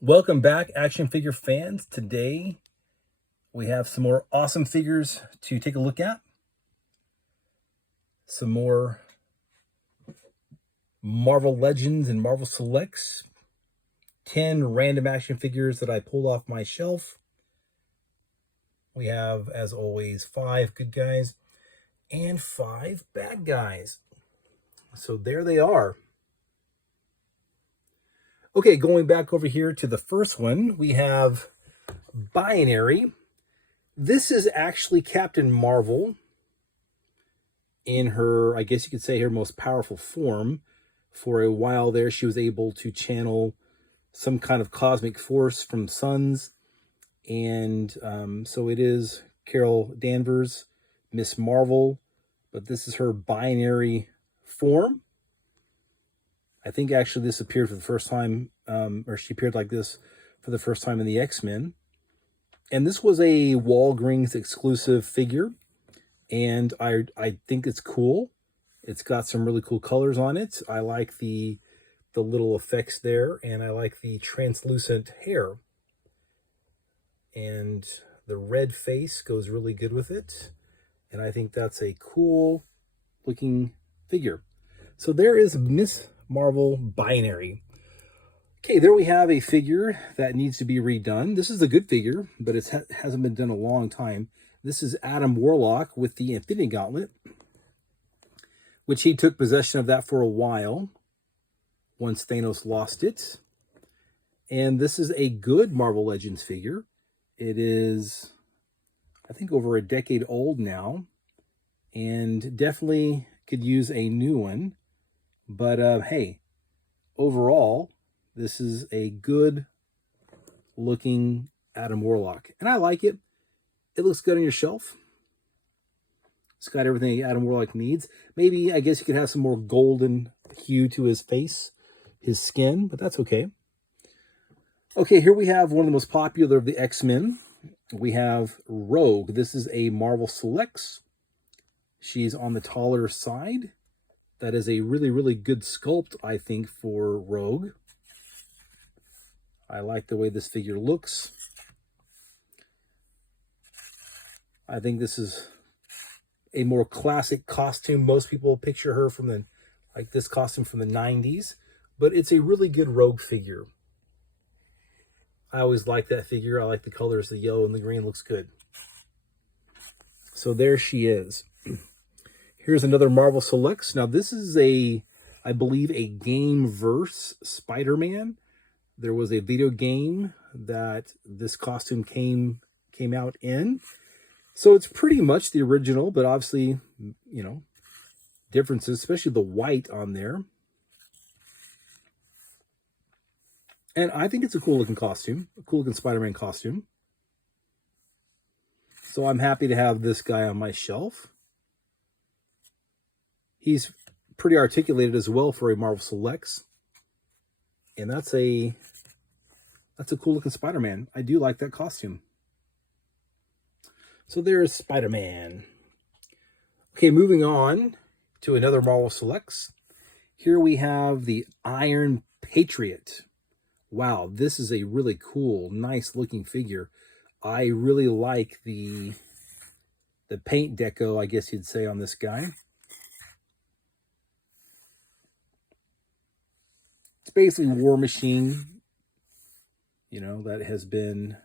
Welcome back, action figure fans. Today we have some more awesome figures to take a look at. Some more Marvel Legends and Marvel Selects. 10 random action figures that I pulled off my shelf. We have, as always, 5 good guys and 5 bad guys. So there they are. Okay, going back over here to the first one, we have Binary. This is actually Captain Marvel in her, I guess you could say, her most powerful form. For a while there, she was able to channel some kind of cosmic force from suns. And so it is Carol Danvers, Miss Marvel, but this is her binary form. I think actually this appeared for the first time, or she appeared like this for the first time in the X-Men. And this was a Walgreens exclusive figure. And I think it's cool. It's got some really cool colors on it. I like the little effects there, and I like the translucent hair. And the red face goes really good with it. And I think that's a cool looking figure. So there is Miss Marvel Binary. Okay, there we have a figure that needs to be redone. This is a good figure, but it hasn't been done in a long time. This is Adam Warlock with the Infinity Gauntlet, which he took possession of that for a while once Thanos lost it. And this is a good Marvel Legends figure. It is, I think, over a decade old now, and definitely could use a new one. But hey, overall, this is a good looking Adam Warlock, and I like it. It looks good on your shelf. It's got everything Adam Warlock needs. Maybe, I guess you could have some more golden hue to his face, his skin, but that's okay. Okay, here we have one of the most popular of the X-Men. We have Rogue. This is a Marvel Selects. She's on the taller side. That is a really, really good sculpt, I think, for Rogue. I like the way this figure looks. I think this is a more classic costume. Most people picture her from like this costume from the 90s, but it's a really good Rogue figure. I always like that figure. I like the colors. The yellow and the green looks good. So there she is. Here's another Marvel Selects. Now this is I believe, a game-verse Spider-Man. There was a video game that this costume came out in. So it's pretty much the original, but obviously, you know, differences, especially the white on there. And I think it's a cool looking costume, a cool looking Spider-Man costume. So I'm happy to have this guy on my shelf. He's pretty articulated as well for a Marvel Selects. And that's a cool looking Spider-Man. I do like that costume. So there's Spider-Man. Okay, moving on to another Marvel Selects. Here we have the Iron Patriot. Wow, this is a really cool, nice looking figure. I really like the paint deco, I guess you'd say, on this guy. It's basically War Machine, you know, that has been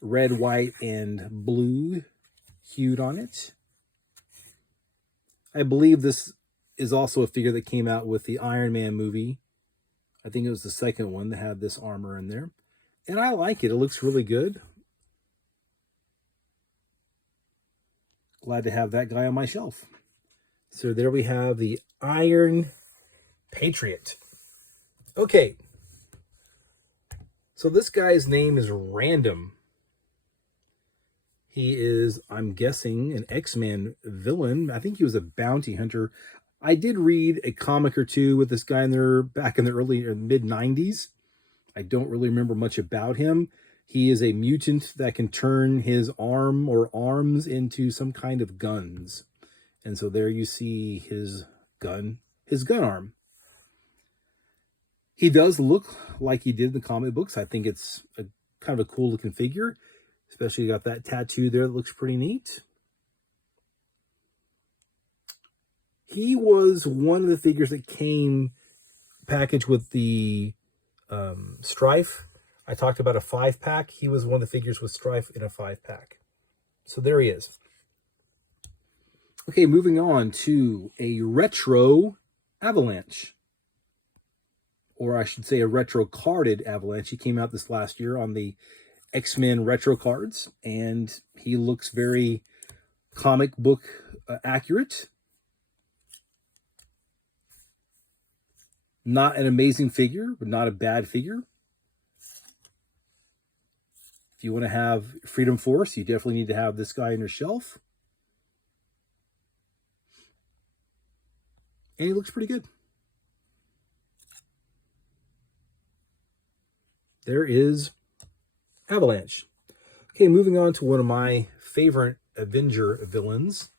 red, white, and blue hued on it. I believe this is also a figure that came out with the Iron Man movie. I think it was the second one that had this armor in there. And I like it. It looks really good. Glad to have that guy on my shelf. So there we have the Iron Patriot. Okay. So this guy's name is Random. He is, I'm guessing, an X-Men villain. I think he was a bounty hunter. I did read a comic or two with this guy in there back in the early or mid-90s. I don't really remember much about him. He is a mutant that can turn his arm or arms into some kind of guns. And so there you see his gun arm. He does look like he did in the comic books. I think it's a kind of a cool looking figure, especially got that tattoo there that looks pretty neat. He was one of the figures that came packaged with the Strife. I talked about a 5-pack. He was one of the figures with Strife in a 5-pack. So there he is. Okay, moving on to a retro Avalanche. Or I should say a retro carded Avalanche. He came out this last year on the X-Men retro cards, and he looks very comic book accurate. Not an amazing figure, but not a bad figure. If you want to have Freedom Force, you definitely need to have this guy on your shelf. And he looks pretty good. There is Avalanche. Okay, moving on to one of my favorite Avenger villains.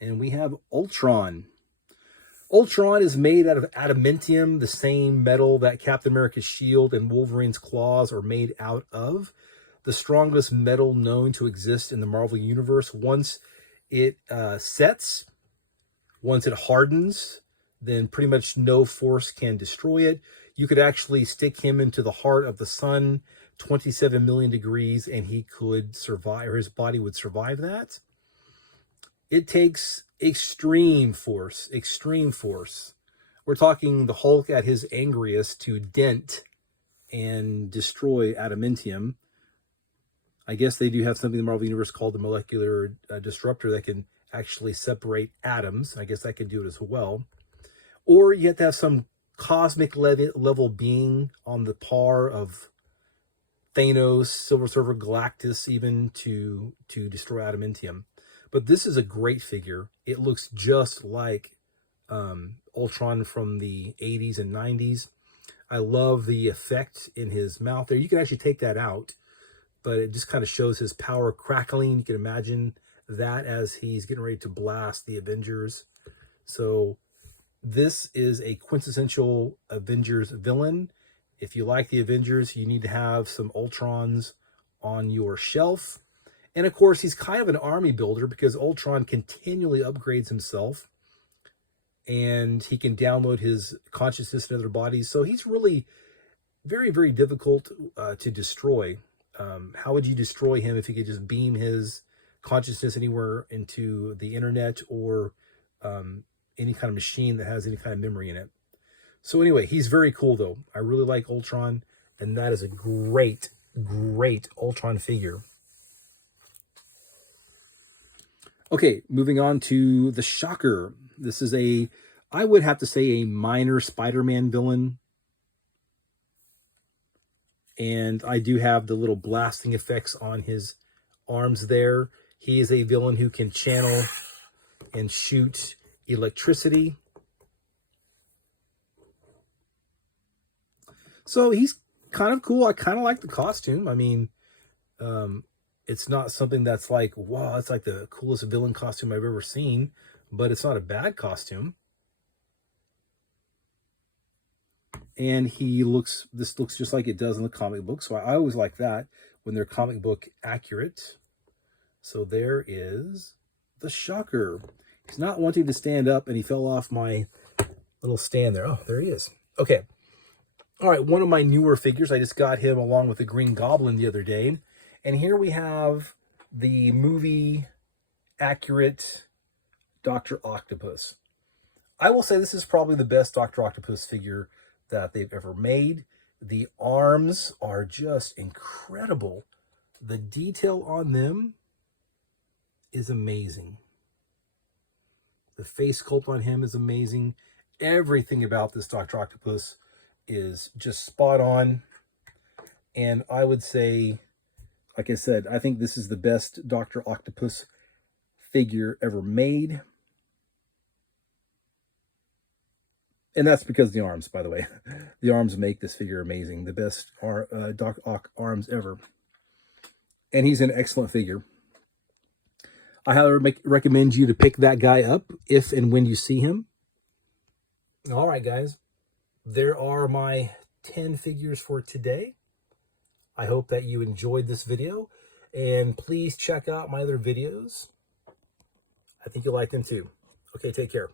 And we have Ultron. Ultron is made out of adamantium, the same metal that Captain America's shield and Wolverine's claws are made out of. The strongest metal known to exist in the Marvel Universe. Once it sets, once it hardens, then pretty much no force can destroy it. You could actually stick him into the heart of the sun, 27 million degrees, and he could survive, or his body would survive that. It takes extreme force, extreme force. We're talking the Hulk at his angriest to dent and destroy adamantium. I guess they do have something in the Marvel Universe called the molecular disruptor that can actually separate atoms. I guess that can do it as well. Or you have to have some cosmic level being on the par of Thanos, Silver Surfer, Galactus, even to destroy adamantium. But this is a great figure. It looks just like Ultron from the 80s and 90s. I love the effect in his mouth there. You can actually take that out, but it just kind of shows his power crackling. You can imagine that as he's getting ready to blast the Avengers. So this is a quintessential Avengers villain. If you like the Avengers, you need to have some Ultrons on your shelf. And of course, he's kind of an army builder because Ultron continually upgrades himself. And he can download his consciousness in other bodies. So he's really very, very difficult to destroy. How would you destroy him if you could just beam his consciousness anywhere into the internet or any kind of machine that has any kind of memory in it? So anyway, he's very cool though. I really like Ultron, and that is a great, great Ultron figure. Okay, moving on to the Shocker. This is I would have to say, a minor Spider-Man villain. And I do have the little blasting effects on his arms there. He is a villain who can channel and shoot electricity. So he's kind of cool. I kind of like the costume. I mean, it's not something that's like, wow, it's like the coolest villain costume I've ever seen, but it's not a bad costume. And this looks just like it does in the comic book. So I always like that when they're comic book accurate. So there is the Shocker. He's not wanting to stand up, and he fell off my little stand there. Oh, there he is. Okay. All right, one of my newer figures. I just got him along with the Green Goblin the other day. And here we have the movie accurate Dr. Octopus. I will say this is probably the best Dr. Octopus figure that they've ever made. The arms are just incredible. The detail on them is amazing. The face sculpt on him is amazing. Everything about this Dr. Octopus is just spot on. And I would say, like I said, I think this is the best Dr. Octopus figure ever made. And that's because of the arms, by the way. The arms make this figure amazing. The best Doc Ock arms ever. And he's an excellent figure. I highly recommend you to pick that guy up if and when you see him. All right, guys. there are my 10 figures for today. I hope that you enjoyed this video, and please check out my other videos. I think you'll like them too. Okay, take care.